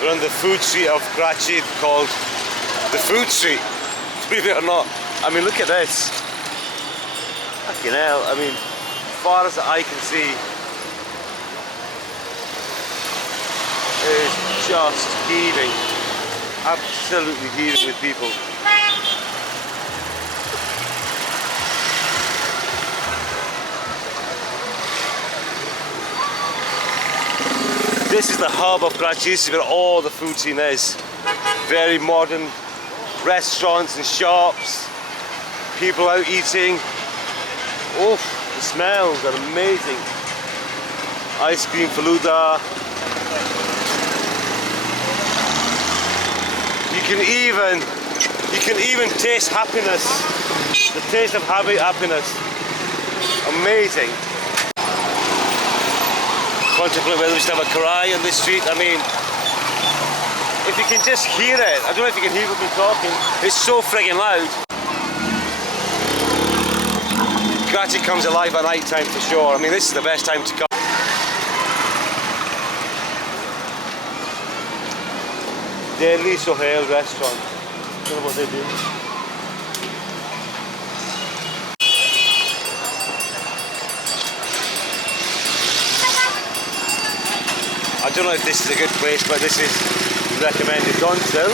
We're on the food street of Karachi called the Food Street, believe it or not. I mean, look at this. Fucking hell, I mean, as far as the eye can see, it is just heaving, absolutely heaving with people. This is the hub of Karachi. This is where all the food scene is. Very modern restaurants and shops, people out eating. Oh, the smells are amazing. Ice cream, faluda. You can even taste happiness. The taste of happiness. Amazing. Contemplate whether we should have a karahi on this street. I mean, if you can just hear it, I don't know if you can hear me talking, it's so friggin' loud. Karachi comes alive at night time for sure. I mean, this is the best time to come. Delhi Sohail restaurant. I don't know what they do. I don't know if this is a good place, but this is recommended. Don still.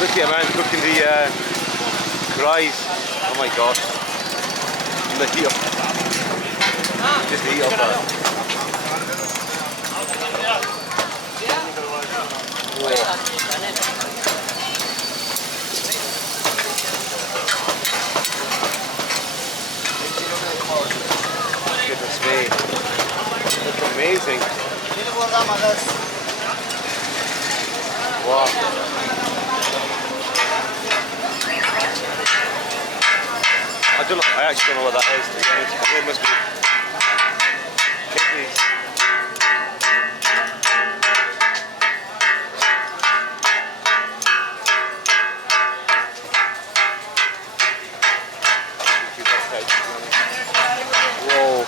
Look at a man cooking the karahis. Oh my god. And the heat of just the heat of that. Goodness me. That's amazing. Wow. I actually don't know what that is, to be honest. I think it must be kidneys. Whoa,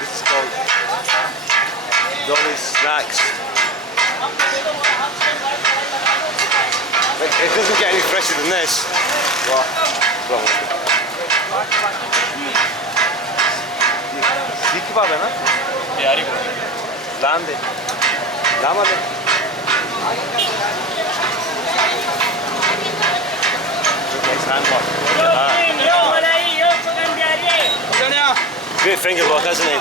this is called Dolly's Snacks. It doesn't get any fresher than this. Wow. Seek kebab है ना? यारी को. लाम दे. लाम दे. Nice handwork. Great finger work, hasn't it?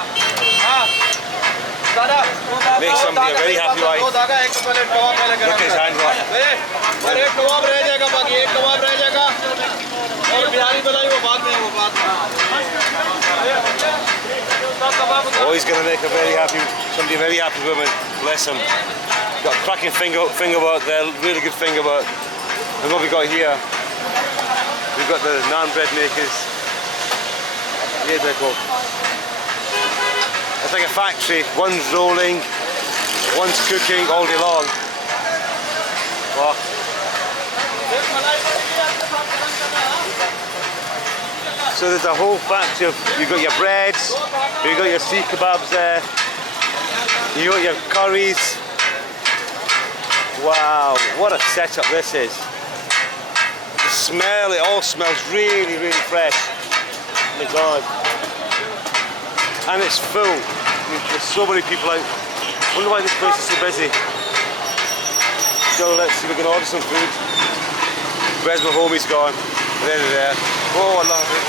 Makes somebody a very happy wife. Look at his handwork. Oh, he's going to make somebody a very happy woman. Bless him. Got cracking finger work there, really good finger work. And what we got here, we've got the naan bread makers. Here they go. It's like a factory. One's rolling, one's cooking all day long. Wow. So there's a whole factory of, you've got your breads, you've got your seekh kebabs there, you've got your curries. Wow, what a setup this is. The smell, it all smells really, really fresh. Oh my god. And it's full. I mean, there's so many people out. I wonder why this place is so busy. So let's see if we can order some food. Where's my homie's gone? There. Oh, I love it.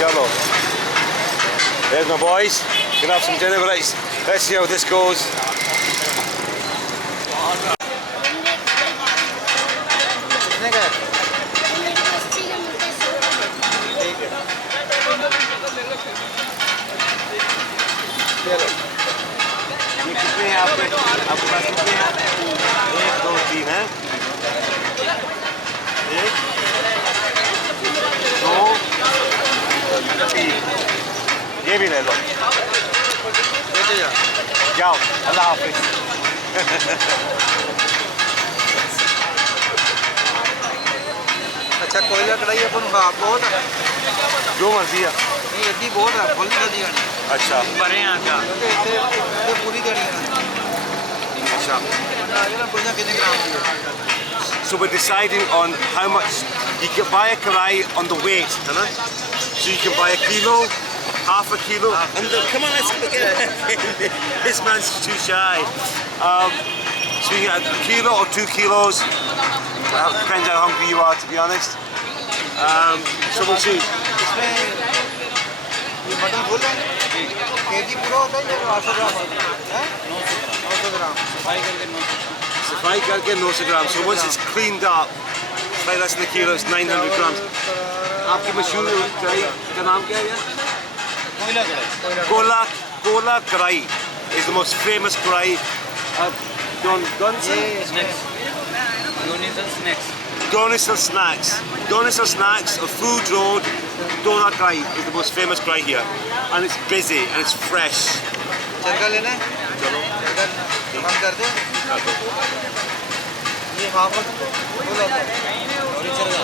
Yellow. There's my boys. Gonna have some dinner, but let's see how this goes. ये कितने हैं आपके पास कितने हैं? 1 2 3 हैं? 1 2 3 ये भी ले लो जाओ अल्लाह हाफिज अच्छा कोयला कढ़ाई अपन बहुत है जो मर्जी है नहीं इतनी बहुत है फुल कर दिया अच्छा बड़े हैं क्या पूरी कड़ी है up. So we're deciding on how much. You can buy a karahi on the weight, you know? So you can buy a kilo, half a kilo, and come on, let's get it. This man's too shy. So you get a kilo or 2 kilos. Well, depends how hungry you are, to be honest. So we'll see. Mutton full है KG पूरा होता है या 800 ग्राम होता है 900 ग्राम सफाई करके 900 ग्राम. So once it's cleaned up, it's like less than a kilo, it's 900 grams. आपकी मशहूर कढ़ाई का नाम क्या है? कोला कढ़ाई is the most famous कढ़ाई. Donisal Snacks of Food Road. Dola Karahi is the most famous karahi here, and it's busy and it's fresh. Chargha लेना है? चलो. चरगा कम कर दे. ये हाफ फुल होता है. और ये चरगा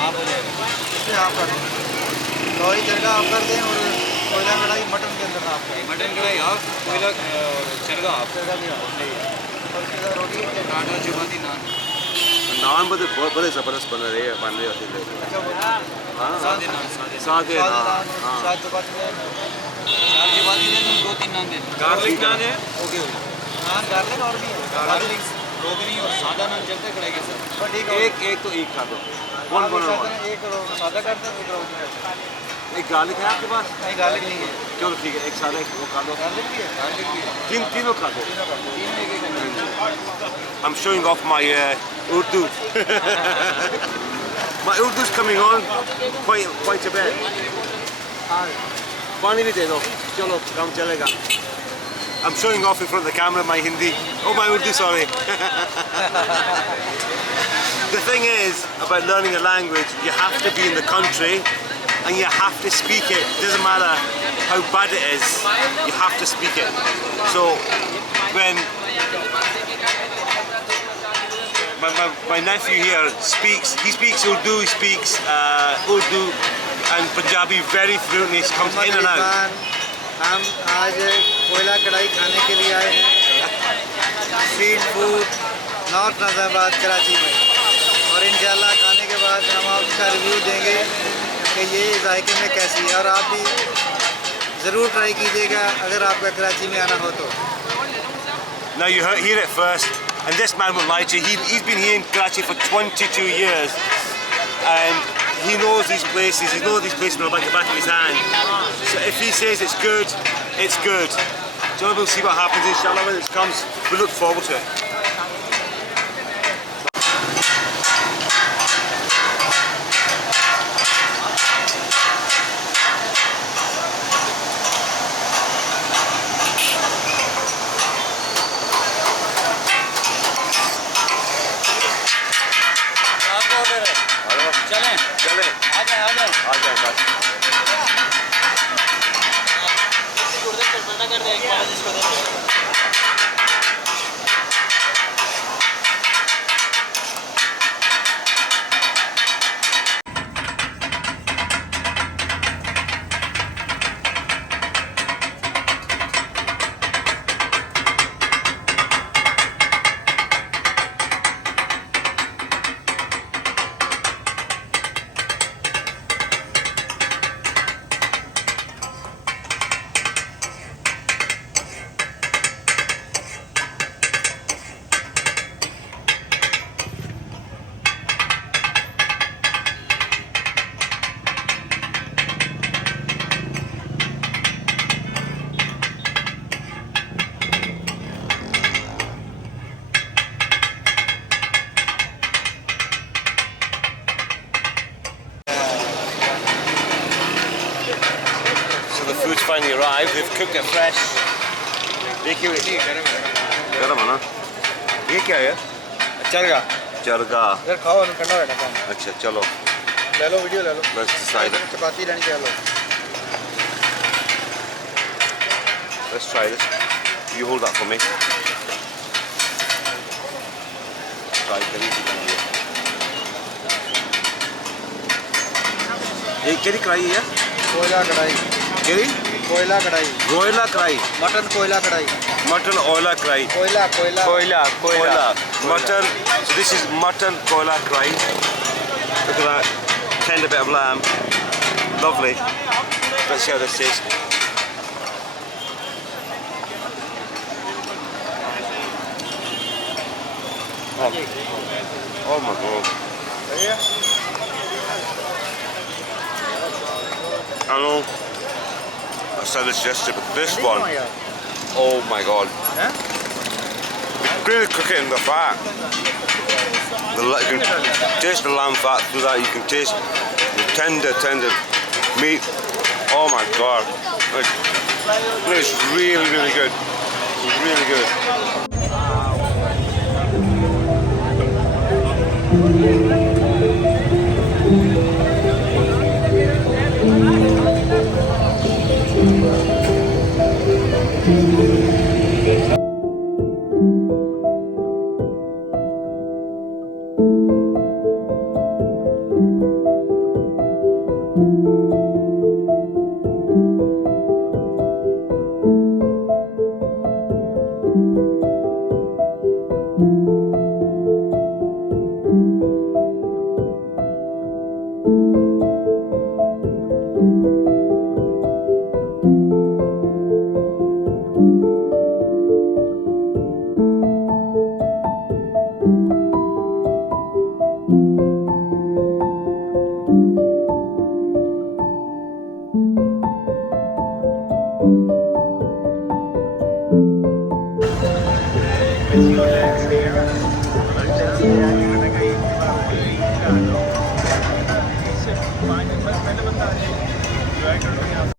हाफ हो जाएगा. इसमें हाफ कर दो. और ये चरगा आप कर दें और कोयला कढ़ाई मटन के अंदर हाफ करें. मटन कढ़ाई हाफ, कोयला चरगा हाफ. चरगा भी हाफ. और इसके साथ रोटी नान और चपाती नान. नान बड़े ज़बरदस्त बन रहे होते थे. सादे नान. साथ चपाती दे. 4 चपाती दे दो, 2-3 नान दे. गार्लिक नान है. ओके. नान गार्लिक और भी है. गार्लिक रोगनी और सादा नान चलता है कढ़ाई के साथ. ठीक है. एक तो एक खा दो. वन एक सादा करते हैं, एक रोगनी करते हैं. एक गार्लिक है आपके पास? नहीं गार्लिक नहीं है. चलो ठीक है, एक सादा एक वो खा दो. गार्लिक भी है. तीनों खा दो. I'm showing off my Urdu. My Urdu's coming on quite a bit. पानी भी दे दो. चलो काम चलेगा. I'm showing off in front of the camera my Hindi. Oh, my Urdu, sorry. The thing is about learning a language, you have to be in the country and you have to speak it. It doesn't matter how bad it is, you have to speak it. So when my nephew here speaks Urdu, he speaks Urdu and Punjabi very fluently. He comes in and out. हम आज कोयला कढ़ाई खाने के लिए आए हैं street food north Nazimabad Karachi में, और इंशाल्लाह खाने के बाद हम आपका रिव्यू देंगे कि ये जायके में कैसी है, और आप भी ज़रूर ट्राई कीजिएगा अगर आपका कराची में आना हो तो. Now you hear it first, and this man won't lie to you. He's been here in Karachi for 22 years, and he knows these places. He knows these places like the back of his hand. So if he says it's good, it's good. So we'll see what happens, inshallah, when it comes. We look forward to it. Food's finally arrived. They've cooked it fresh. देखिए गरम है ना. ये क्या है? चरगा. चरगा. यार खाओ ना, ठंडा है ना. अच्छा चलो. ले लो वीडियो ले लो. Let's decide it. चपाती लेनी चाहिए लो. Let's try this. You hold that for me. Try करी. ये क्या कढ़ाई है? कोयला कढ़ाई. केरी? कोयला कढ़ाई, Koila karahi. मटन कोयला कढ़ाई, Mutton oila karahi. कोयला कोयला Koila. Mutton. So this is mutton koila karahi. Look at that. Tender bit of lamb. Lovely. Let's see how this is. Oh my god. I know I said this yesterday, but this one, oh my god. Really cook it in the fat. You can taste the lamb fat through that. You can taste the tender meat. Oh my god. It's really good. It's really good. Riskyorlucky.